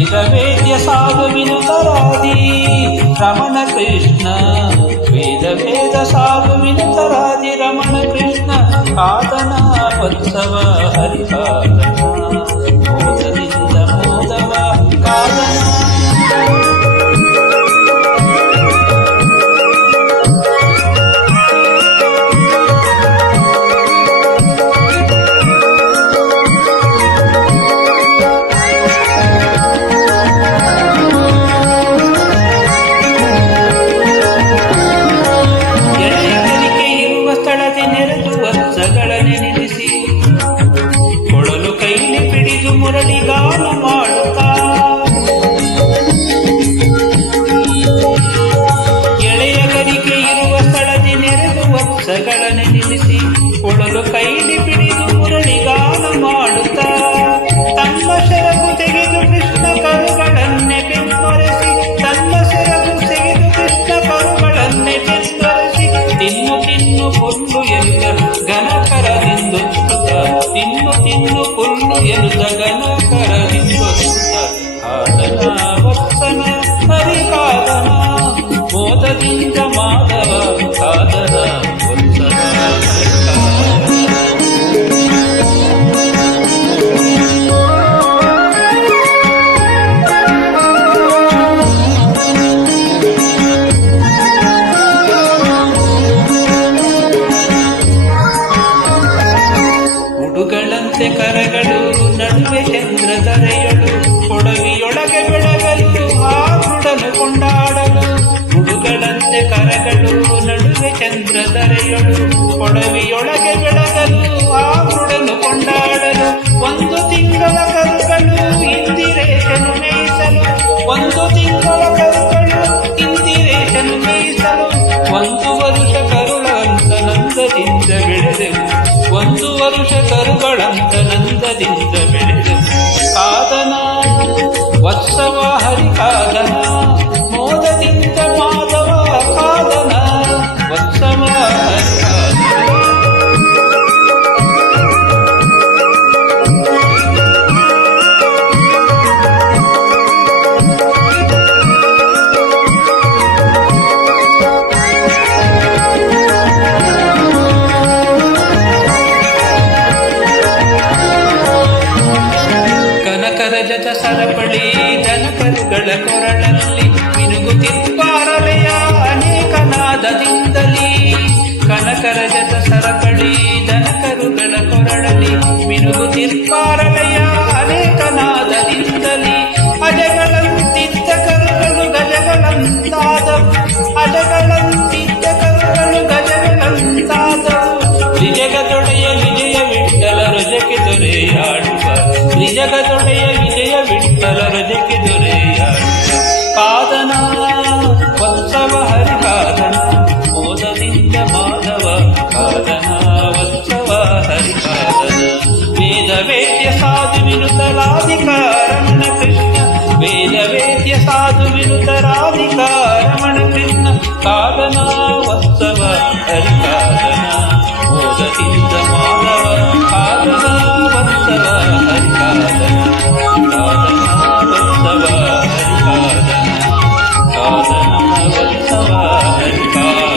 ವೇದ ವೇದ್ಯ ಸಾಧು ವಿನುತರಾದಿ ರಮಣ ಕೃಷ್ಣ ವೇದ ವೇದ ಸಾಧು ವಿನುತರಾದಿ ರಮಣ ಕೃಷ್ಣ ಕಾದನ ವತ್ಸವ ಹರಿಕಾದನ ಮೋದದಿಂದ ಮೋದವ ಕಾದನ ಕೊಳಲು ಕೈಲಿ ಪಿಡಿದು ಮುರಳಿಗಾಲು ಮಾಡುತ್ತಾ ಎಳೆಯ ಗರಿಕೆ ಇರುವ ಸ್ಥಳದಿ ನೆರೆದು ವರ್ಷಗಳನ್ನೇ ನಿಲ್ಲಿಸಿ ಕೊಳಲು ಕೈಲಿ ಪಿಡಿದು ಮುರಳಿಗಾಲು ಮಾಡುತ್ತಾ ತಮ್ಮ ಸೆರಗು ತೆಗೆದು ಕೃಷ್ಣ ಕರುಗಳನ್ನೇ ಬೆನ್ನೊರೆಸಿ ತನ್ನ ಸೆರಗು ತೆಗೆದು ಕೃಷ್ಣ ಕರುಗಳನ್ನೇ ಬೆನ್ನೊರೆಸಿ ತಿನ್ನು ತಿನ್ನು ಪುಲ್ಲು ಎಲ್ಲ ಗಣಕರದಿಂದು ತಿನ್ನು ತಿನ್ನು ಪುಲ್ಲು ಎನ್ನುತ್ತ ಗಣಕರದಿಂದೊತ್ತ ಕಾದನ ವತ್ಸನ ಹರಿಕಾದನ ಮೋದದಿಂದ ಮಾಧವ ಕಾದನ ವತ್ಸನ ಉಡುಗಳಂತೆ ಕರಗಳು ನಡುವೆ ಚಂದ್ರಧರೆಯಳು ಕೊಡವಿಯೊಳಗೆ ಬೆಳಗಲು ಆರುಡನು ಕೊಂಡಾಡಲು ಉಡುಗಳಂತೆ ಕರಗಳು ನಡುವೆ ಚಂದ್ರಧರೆಯಳು ಕೊಡವಿಯೊಳಗೆ ಬೆಳಗಲು ಆರುಡನು ಕೊಂಡಾಡಲು ಒಂದು ತಿಂಗಳ ಕರುಗಳು ಇಂದಿರೇಶನು ಮೇಯಿಸಲು ಒಂದು ತಿಂಗಳ ಕರುಗಳು ಇಂದಿರೇಶನು ಮೇಯಿಸಲು ಒಂದು ವರುಷ ಕರುಳಂತ ನಂದದಿಂದ ಬೆಳೆದೆವು ಒಂದು ವರುಷ ಕರುಗಳಂತ ನಂದದಿಂದ ಬೆಳೆದೆವು ಕಾದನ ವತ್ಸವ ಹರಿಕಾದನ ಮೋದದಿಂದ ಮಾಧವ ಕಾದನ ವತ್ಸವ ಹರಿಕಾದನ ಕನಕರಜತ ಸರಪಳಿ ದನಕರುಗಳ ಕೊರಳಲ್ಲಿ ಮಿನುಗುತ್ತಿರುವಾರಲೆಯ ಅನೇಕ ನಾದದಿಂದಲೇ ಕನಕರಜತ ಸರಪಳಿ ದನಕರುಗಳ ಕೊರಳಲ್ಲಿ ಮಿನುಗುತ್ತಿರುವಾರಲೆಯ ಅನೇಕ ನಾದದಿಂದಲೇ ಅಜಗಳಂತಿದ್ದ ಕರುಗಳು ಗಜಗಳಂತಾದವು ಅಜಗಳಂತಿದ್ದ ಕರುಗಳು ಗಜಗಳಂತಾದವು ತ್ರಿಜಗದೊಡೆಯ ವಿಜಯ ವಿಠ್ಠಲ ರಜಕ್ಕೆ ದೊರೆಯಾಡುವ ತ್ರಿಜಗದೊಡೆಯ ವಿಜಯ ವಿಠ್ಠಲ ರಜಕ್ಕೆ ದೊರೆಯಾಡುವ ಕಾದನ ವತ್ಸವ ಹರಿಕಾದನ ಮೋದದಿಂದ ಮಾಧವ ಕಾದನ ವತ್ಸವ ಹರಿಕಾದನ ವೇದ ವೇದ್ಯ ಸಾಧು ವಿನುತರಾಧಿಕಾರಮಣ ಕೃಷ್ಣ ವೇದ ವೇದ್ಯ ಸಾಧು ವಿನುತರಾಧಿಕಾರಮಣ ಕೃಷ್ಣ ಕಾದನ ವತ್ಸವ ಹರಿಕಾದನ ಮೋದದಿಂದ ಮಾಧವ ಕಾದನ ವತ್ಸವ ಹರಿಕಾದನ ಕಾದನ ವತ್ಸವ ಹರಿಕಾದನ ಕಾದನ ವತ್ಸವ ಹರಿಕಾದನ